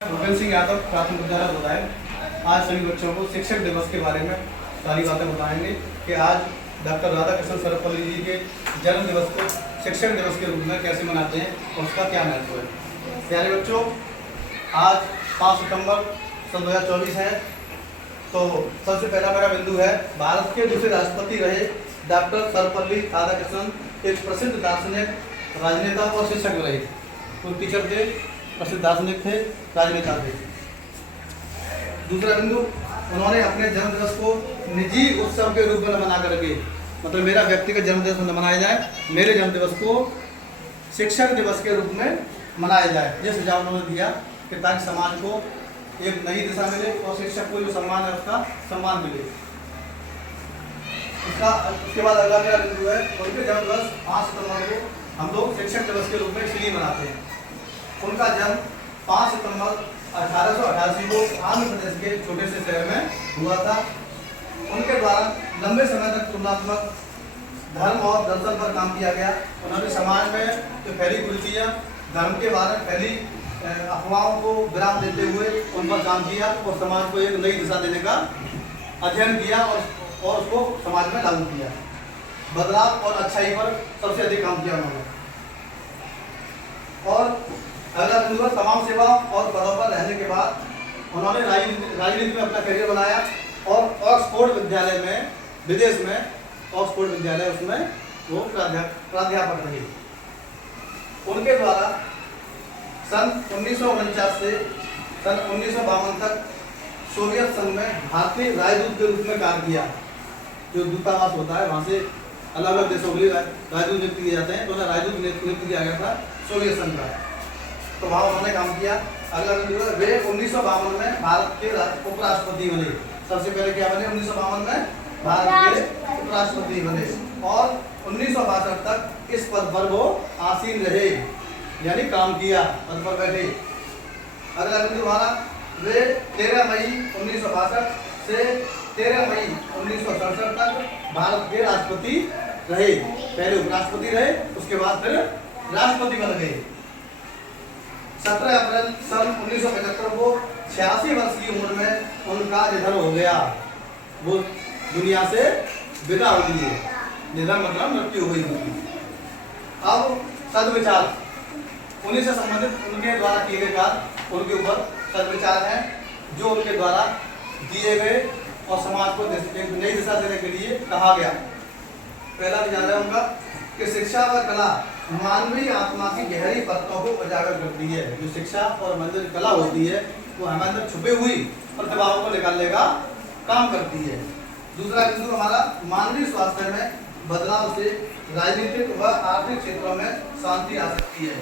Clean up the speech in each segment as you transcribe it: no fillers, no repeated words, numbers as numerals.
भूपेंद्र सिंह यादव, प्राथमिक विद्यालय बुधायन। आज सभी बच्चों को शिक्षक दिवस के बारे में सारी बातें बताएंगे कि आज डॉक्टर राधाकृष्ण सर्वपल्ली जी के जन्म दिवस को शिक्षक दिवस के रूप में कैसे मनाते हैं और उसका क्या महत्व है। प्यारे बच्चों, आज 5 सितंबर सन 2024 है। तो सबसे पहला मेरा बिंदु है, भारत के दूसरे राष्ट्रपति रहे डॉक्टर सर्वपल्ली राधाकृष्णन एक प्रसिद्ध दार्शनिक, राजनेता और शिक्षक रहे। वो टीचर थे, प्रसिद्ध दार्शनिक थे, राजनेता थे। दूसरा बिंदु, उन्होंने अपने जन्म दिवस को निजी उत्सव के रूप में मना करके, मतलब मेरा व्यक्तिगत जन्म दिवस न मनाया जाए, मेरे जन्म दिवस को शिक्षक दिवस के रूप में मनाया जाए। ये सुझाव उन्होंने दिया कि ताकि समाज को एक नई दिशा मिले और शिक्षक को जो सम्मान है उसका सम्मान मिले। उसके बाद अगला मेरा बिंदु है, उनके जन्म दिवस 5 सितंबर को हम लोग शिक्षक दिवस के रूप में इसलिए मनाते हैं। उनका जन्म 5 सितंबर 1888 को आंध्र प्रदेश के छोटे से शहर में हुआ था। उनके द्वारा लंबे समय तक तुलनात्मक धर्म और दर्शन पर काम किया गया। उन्होंने समाज में जो फैली कुरीतियाँ, धर्म के बारे में फैली अफवाहों को विराम देते हुए उन पर काम किया और समाज को एक नई दिशा देने का अध्ययन किया और उसको समाज में लागू किया। बदलाव और अच्छाई पर सबसे अधिक काम किया उन्होंने। और अगला बिंदु, तमाम सेवा और पदों पर रहने के बाद उन्होंने राजनीति में अपना करियर बनाया और ऑक्सफोर्ड विद्यालय में, विदेश में ऑक्सफोर्ड विद्यालय, उसमें वो प्राध्यापक रहे। उनके द्वारा सन 1949 से सन 1952 तक सोवियत संघ में भारतीय राजदूत के रूप में कार्य किया। जो दूतावास होता है वहाँ से अलग अलग देशों के लिए राजदूत नियुक्त किए जाते हैं, तो उन्हें राजदूत नियुक्त किया गया था सोवियत संघ का, तो वहाँ उन्होंने काम किया। अगला बिंदु है, वे 1952 में भारत के उपराष्ट्रपति बने। सबसे पहले क्या बने? 1952 में भारत के उपराष्ट्रपति बने और 1962 तक इस पद पर वो आसीन रहे, यानी काम किया, पद पर बैठे। अगला बिंदु हमारा, वे 13 मई 1962 से 13 मई 1967 तक भारत के राष्ट्रपति रहे। पहले उपराष्ट्रपति रहे, उसके बाद फिर राष्ट्रपति बन गए। 17 अप्रैल सन 1975 को 86 वर्ष की उम्र में उनका निधन हो गया। वो दुनिया से विदा हो गए। निधन मतलब मृत्यु हुई उनकी। अब सद्विचार, उन्हीं से संबंधित उनके द्वारा किए गए कार्य, उनके ऊपर सद्विचार हैं जो उनके द्वारा दिए गए और समाज को एक नई दिशा देने के लिए कहा गया। पहला विचार है उनका कि शिक्षा व कला मानवीय आत्मा की गहरी परतों को उजागर करती है। जो शिक्षा और मंदिर कला होती है वो हमारे अंदर छुपे हुई प्रतिभाओं को निकालने का काम करती है। दूसरा बिंदु हमारा, मानवीय स्वास्थ्य में बदलाव से राजनीतिक व आर्थिक क्षेत्रों में शांति आ सकती है।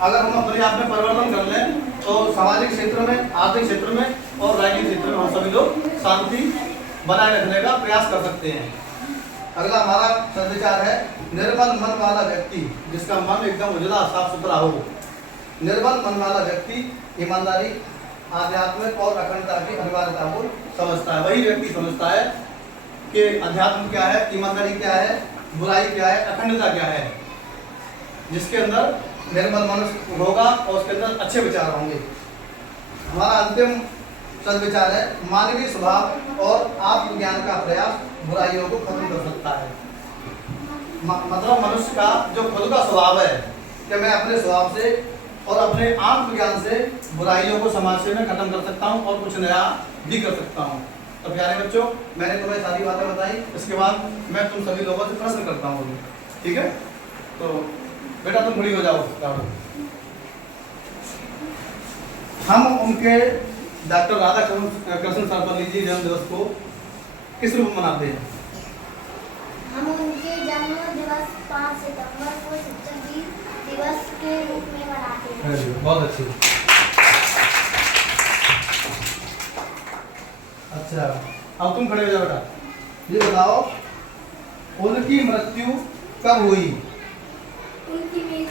अगर हम अपने आप में परिवर्तन कर लें तो सामाजिक क्षेत्र में, आर्थिक क्षेत्र में और राजनीतिक क्षेत्र में हम सभी लोग शांति बनाए रखने का प्रयास कर सकते हैं। अगला हमारा सद्विचार है, निर्मल मन वाला व्यक्ति, जिसका मन एकदम उजला साफ सुथरा हो। निर्मल मन वाला व्यक्ति ईमानदारी, आध्यात्मिक और अखंडता की अनिवार्यता को समझता है। वही व्यक्ति समझता है कि अध्यात्म क्या है, ईमानदारी क्या है, बुराई क्या है, अखंडता क्या है। जिसके अंदर निर्मल मनुष्य होगा और उसके अंदर अच्छे विचार होंगे। हमारा अंतिम सद्विचार है, मानवीय स्वभाव और आत्मज्ञान का प्रयास बुराइयों को खत्म कर सकता है। मतलब मनुष्य का जो खुद का स्वभाव है कि मैं अपने स्वभाव से और अपने आत्मज्ञान से बुराइयों को समाज से मैं खत्म कर सकता हूँ और कुछ नया भी कर सकता हूँ। तो प्यारे बच्चों, मैंने तुम्हें सारी बातें बताई। इसके बाद मैं तुम सभी लोगों से प्रश्न करता हूँ, ठीक है? तो बेटा तुम खड़ी हो जाओ। हम उनके डॉक्टर राधाकृष्ण सर्वपल्ली जी जन्म दिवस को किस रूप में मनाते हैं? हम उनके जन्म दिवस 5 सितंबर को शिक्षक दिवस के रूप में मनाते हैं। बहुत अच्छी। अच्छा, अब तुम खड़े हो जाओ बेटा। ये बताओ, उनकी मृत्यु कब हुई? उनकी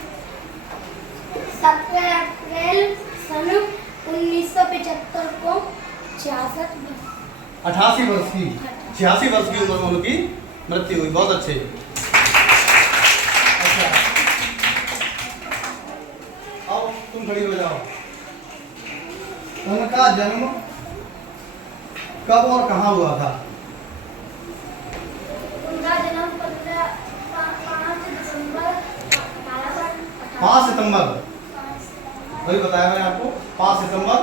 17 अप्रैल सन 1975 को 88 वर्ष की 86 वर्ष की उम्र में उनकी मृत्यु हुई। बहुत अच्छे। अच्छा, अब तुम खड़ी हो जाओ। उनका जन्म कब और कहाँ हुआ था? उनका जन्म 5 दिसंबर 5 सितंबर, वही बताया मैंने आपको, 5 सितंबर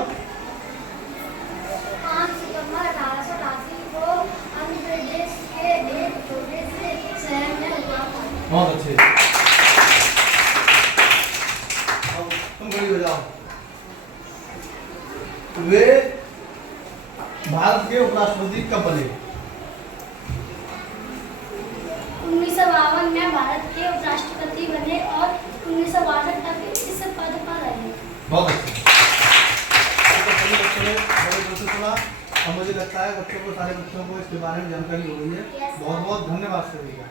1888 को आंध्र प्रदेश के एक छोटे से शहर में हुआ था। बहुत अच्छे। अब तुम खड़ी हो जाओ। वे भारत के उपराष्ट्रपति कब बने? 1952 में भारत के उपराष्ट्रपति बने और 1962 तक इस पद पर रहे। बहुत अच्छे। सभी बच्चों ने बड़े जोर से सुना और मुझे लगता है बच्चों को, सारे बच्चों को इसके बारे में जानकारी हो गई है। बहुत बहुत धन्यवाद सभी का।